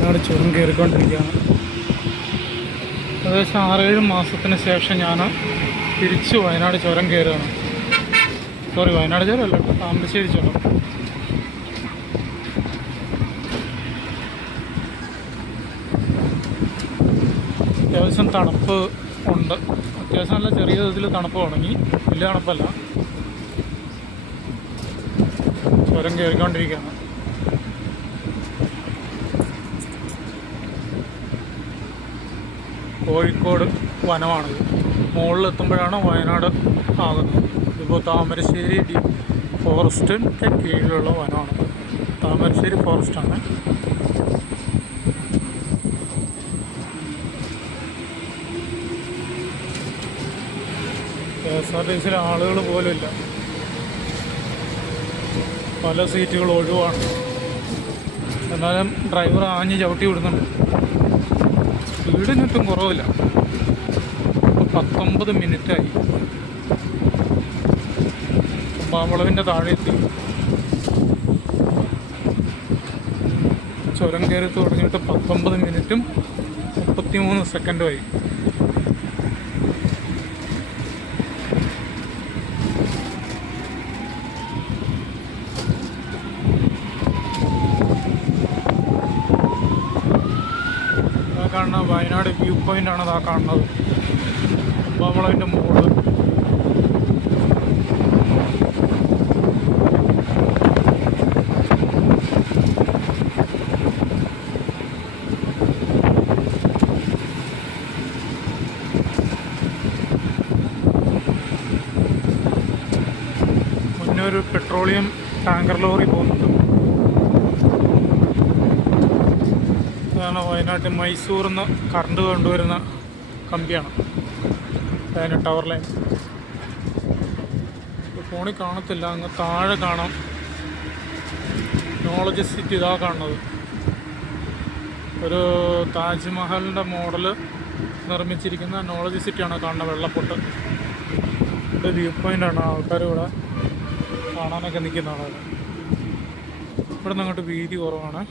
വയനാട് ചുരം കയറിക്കൊണ്ടിരിക്കുകയാണ്. ഏകദേശം 6-7 മാസത്തിന് ശേഷം ഞാൻ തിരിച്ച് വയനാട് ചുരം കയറുകയാണ്. സോറി, വയനാട് ചുരം അല്ല, താമരശ്ശേരി ചുരം. അത്യാവശ്യം തണുപ്പ് ഉണ്ട്. അത്യാവശ്യം നല്ല ചെറിയ വിധത്തിൽ തണുപ്പ് തുടങ്ങി, വലിയ തണുപ്പല്ല. ചുരം കയറിക്കൊണ്ടിരിക്കുകയാണ്. കോഴിക്കോട് വനമാണിത്. മുകളിലെത്തുമ്പോഴാണ് വയനാട് ആകുന്നത്. ഇപ്പോൾ താമരശ്ശേരി ഫോറസ്റ്റിൻ്റെ കീഴിലുള്ള വനമാണ്. താമരശ്ശേരി ഫോറസ്റ്റാണ്. KSRTCയിൽ ആളുകൾ പോലും ഇല്ല. പല സീറ്റുകൾ ഒഴിവാണ്. എന്നാലും ഡ്രൈവർ ആഞ്ഞ് ചവിട്ടി വിടുന്നുണ്ട്. സ്പീഡിനൊട്ടും കുറവില്ല. ഇപ്പോൾ 19 മിനിറ്റായി. മാമ്പളവിൻ്റെ താഴെ എത്തി. ചുരം കയറി തുടങ്ങിയിട്ട് 19 മിനിറ്റും 33 സെക്കൻഡുമായി. കാണുന്ന വയനാട് വ്യൂ പോയിൻ്റാണ് ഇതാ കാണുന്നത്. മാമ്പളവിൻ്റെ മുകളിൽ മുന്നേ ഒരു പെട്രോളിയം ടാങ്കർ ലോറി പോകുന്നുണ്ട്. അതാണ് വയനാട്ടിൽ മൈസൂരിൽ നിന്ന് കറണ്ട് കൊണ്ടുവരുന്ന കമ്പിയാണ്. അതിന് ടവർ ലൈൻ. ഫോണിൽ കാണത്തില്ല, അങ്ങ് താഴെ കാണാം നോളജ് സിറ്റി. ഇതാ കാണുന്നത് ഒരു താജ്മഹലിൻ്റെ മോഡൽ നിർമ്മിച്ചിരിക്കുന്ന നോളജ് സിറ്റിയാണ് കാണുന്നത്. വെള്ളപ്പൊട്ട് ഒരു വ്യൂ പോയിൻ്റാണ്. ആൾക്കാർ ഇവിടെ കാണാനൊക്കെ നിൽക്കുന്ന ആളുകൾ. ഇവിടെ നിന്ന് അങ്ങോട്ട് വീതി കുറവാണ്.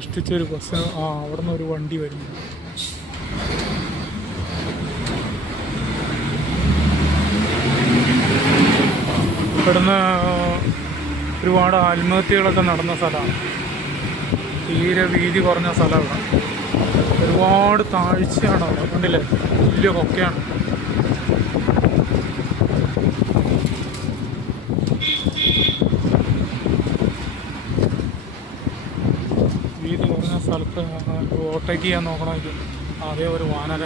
ഇഷ്ടിച്ചൊരു ബസ് അവിടെ നിന്ന് ഒരു വണ്ടി വരുന്നു. ഇവിടുന്ന് ഒരുപാട് ആത്മഹത്യകളൊക്കെ നടന്ന സ്ഥലമാണ്. തീരെ വീതി കുറഞ്ഞ സ്ഥലമാണ്. ഒരുപാട് താഴ്ചയാണ് അവിടെ. കണ്ടില്ലേ, വലിയ കൊക്കയാണ്. വീതി കുറഞ്ഞ സ്ഥലത്ത് ഓവർടേക്ക് ചെയ്യാൻ നോക്കണമെങ്കിൽ ആദ്യം ഒരു വാനര.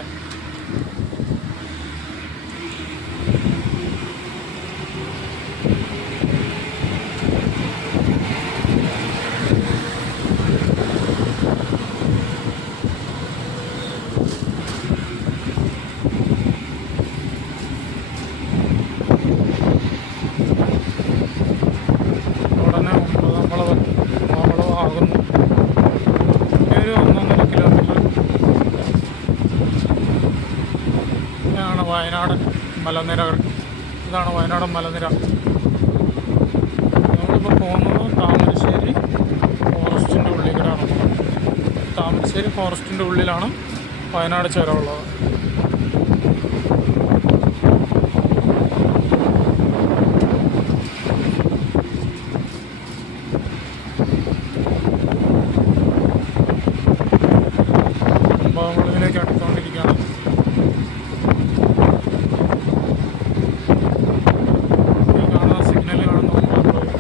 ഉടനെ മാമ്പളമാകുന്നു. ഒരു 1.5 കിലോമീറ്റർ ഇതാണ് വയനാട് മലനിരകൾ. ഇതാണ് വയനാട് മലനിര. നമ്മളിപ്പോൾ പോകുന്നത് താമരശ്ശേരി ഫോറസ്റ്റിൻ്റെ ഉള്ളിലാണ്. താമരശ്ശേരി ഫോറസ്റ്റിൻ്റെ ഉള്ളിലാണ് വയനാട് ചുരമുള്ളത്. മാമ്പളവിലേക്ക് അടുത്തുകൊണ്ടിരിക്കുകയാണ്. ഈ കാണുന്ന സിഗ്നൽ കാണുന്ന മാമ്പളവ്.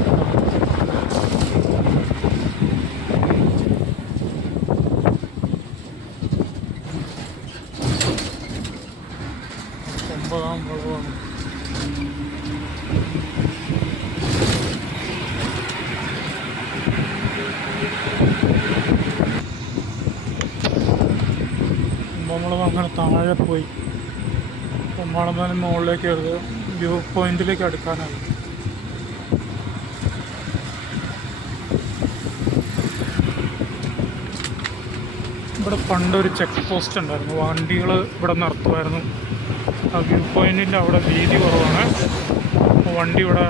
ഒമ്പതാം വളവാണ്. നമ്മൾ അങ്ങനെ താഴെ പോയി കുമ്മാളമ്മേന് മുകളിലേക്ക് കയറുക. വ്യൂ പോയിന്റിലേക്ക് അടുക്കാനായി. ഇവിടെ പണ്ടൊരു ചെക്ക് പോസ്റ്റ് ഉണ്ടായിരുന്നു. വണ്ടികൾ ഇവിടെ നിർത്തുമായിരുന്നു. ആ വ്യൂ പോയിന്റിൻ്റെ അവിടെ വീതി കുറവാണ്. വണ്ടി ഇവിടെ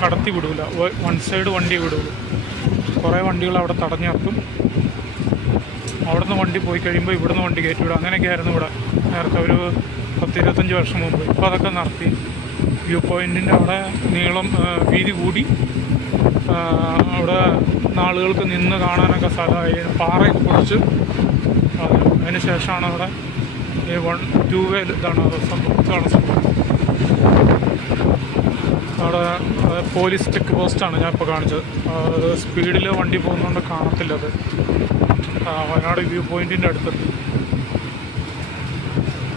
കടത്തി വിടൂല. വൺ സൈഡ് വണ്ടി വിടുള്ളൂ. കുറേ വണ്ടികൾ അവിടെ തടഞ്ഞു നിർത്തും. അവിടെ നിന്ന് വണ്ടി പോയി കഴിയുമ്പോൾ ഇവിടുന്ന് വണ്ടി കയറ്റി വിടും. അങ്ങനെയൊക്കെ ആയിരുന്നു ഇവിടെ നേരത്തെ ഒരു 10-25 വർഷം മുമ്പ്. ഇപ്പോൾ അതൊക്കെ നടത്തി. വ്യൂ പോയിൻറ്റിൻ്റെ അവിടെ വീതി കൂടി. അവിടെ ആളുകൾക്ക് നിന്ന് കാണാനൊക്കെ സ്ഥലമായി. പാറയൊക്കെ പൊളിച്ച് അതിന് ശേഷമാണ് അവിടെ ഈ 1-2 വേ ഇതാണ് സംഭവം. അവിടെ പോലീസ് ചെക്ക് പോസ്റ്റാണ് ഞാൻ ഇപ്പോൾ കാണിച്ചത്. സ്പീഡിൽ വണ്ടി പോകുന്നതുകൊണ്ട് കാണത്തില്ല അത്. വയനാട് വ്യൂ പോയിൻറ്റിൻ്റെ അടുത്തെത്തി.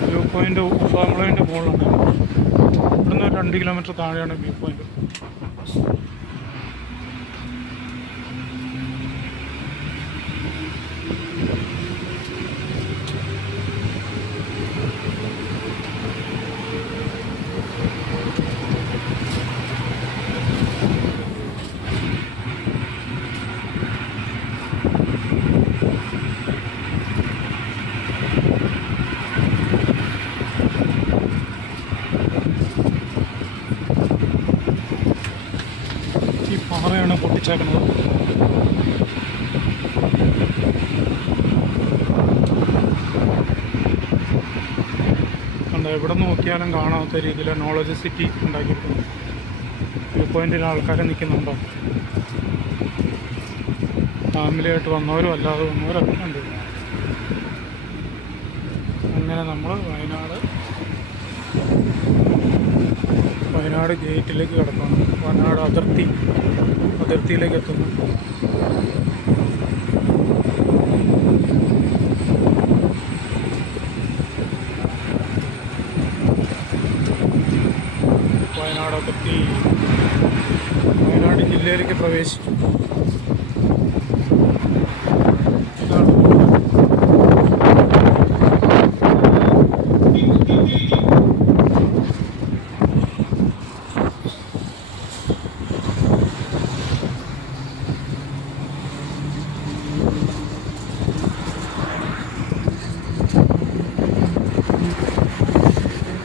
വ്യൂ പോയിൻ്റ് ഉഫാമളേൻ്റെ മുകളിലാണ്. ഇവിടുന്ന് 2 കിലോമീറ്റർ താഴെയാണ് വ്യൂ പോയിൻ്റ്. ഈ പാറയാണ് പൊട്ടിച്ചേക്കുന്നത്. എവിടെ നോക്കിയാലും കാണാത്ത രീതിയിൽ നോളജ് സിറ്റി ഉണ്ടാക്കിയിട്ടുണ്ട്. വ്യൂ പോയിൻറ്റിൽ ആൾക്കാർ നിൽക്കുന്നുണ്ടോ? ഫാമിലിയായിട്ട് വന്നവരും അല്ലാതെ വന്നവരൊക്കെ ഉണ്ട്. അങ്ങനെ നമ്മൾ വയനാട് ഗേറ്റിലേക്ക് കിടക്കുന്നു. വയനാട് അതിർത്തിയിലേക്ക് എത്തുന്നു. വയനാട് ജില്ലയിലേക്ക് പ്രവേശിച്ചു.